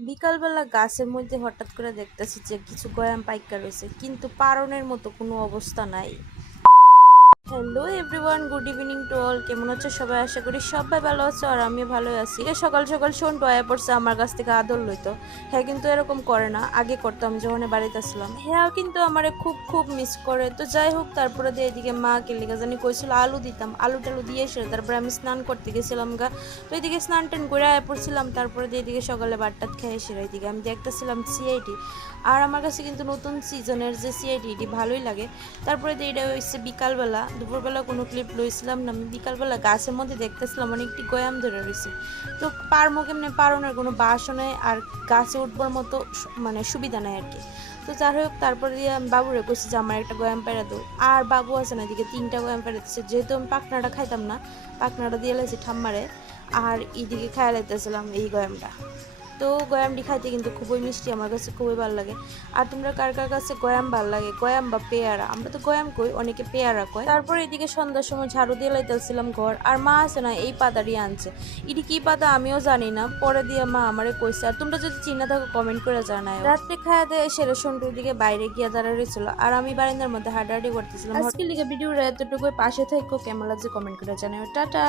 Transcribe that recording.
বিকালবেলা গাছের মধ্যে হঠাৎ করে দেখতেছি যে কিছু গয়াম পাইকা রয়েছে, কিন্তু পারনের মতো কোনো অবস্থা নাই। Hello everyone, good evening to all. কেমন আছো সবাই? আশা করি সবাই ভালো আছো আর আমি ভালো আছি। সকাল সকাল সন্টু আয়া পড়ছে আমার কাছ থেকে আদর লইতো। হ্যাঁ, কিন্তু এরকম করে না, আগে করতাম যখন বাড়িতে আসলাম। হ্যাঁ, কিন্তু আমারে খুব খুব মিস করে। তো যাই হোক, তারপরে দিয়ে এদিকে মা কেলিকা জানি কইছিল আলু দিতাম, আলু টালু দিয়ে এসে তারপরে আমি স্নান করতে গেছিলাম গা। তো এদিকে স্নান টান করে আয়া পড়ছিলাম, তারপরে দিয়ে এদিকে সকালে বারটাত খেয়ে এসে এদিকে আমি দেখতেছিলাম সিআইডি। আর আমার কাছে কিন্তু নতুন সিজনের যে সিআইডি এটি ভালোই লাগে। তারপরে এটা হচ্ছে বিকালবেলা, দুপুরবেলা কোনো ক্লিপ লইছিলাম না, আমি বিকালবেলা গাছের মধ্যে দেখতেছিলাম অনেকটি গয়াম ধরে রয়েছে। তো পারমো কেমনে, পারনের কোনো বাসও নেই আর গাছে উঠবার মতো মানে সুবিধা নেই আর কি। তো যাই হোক, তারপরে দিয়ে আমি বাবুরে কইছি যে আমার একটা গয়াম পেড়া দো। আর বাবু আছে না এদিকে 3টা গয়াম পেড়া দিচ্ছে, যেহেতু আমি পাখনাটা খাইতাম না, পাখনাটা দিয়ে লাইছি ঠাম্মারে। আর এদিকে খাইয়া লাইতেছিলাম এই গয়ামটা। তো গয়ামটি খাইতে কিন্তু খুবই মিষ্টি, আমার কাছে খুবই ভালো লাগে। আর তোমরা কার কার কাছে গয়াম ভালো লাগে, গয়াম বা পেয়ারা? আমরা তো গয়াম কই, অনেকে পেয়ারা কয়। তারপর এদিকে সন্ধ্যার সময় ঝাড়ু দিয়ে লাইতেছিলাম ঘর, আর মা আছে না এই পাতাটি আনছে। এটি কি পাতা আমিও জানি না, পরে দিয়ে মা আমারে কইছে। আর তোমরা যদি চিন্তা থাকো কমেন্ট করে জানায়। রাত্রে খাওয়া দেয় সেরে সন্টুর দিকে বাইরে গিয়ে দাঁড়াইছিল, আর আমি বারান্দার মধ্যে হাঁটাহাঁটি করতেছিলাম। আজকের লিগে ভিডিওর এতটুকু, পাশে থাকো, কেমন লাগছে কমেন্ট করে জানাও। টাটা।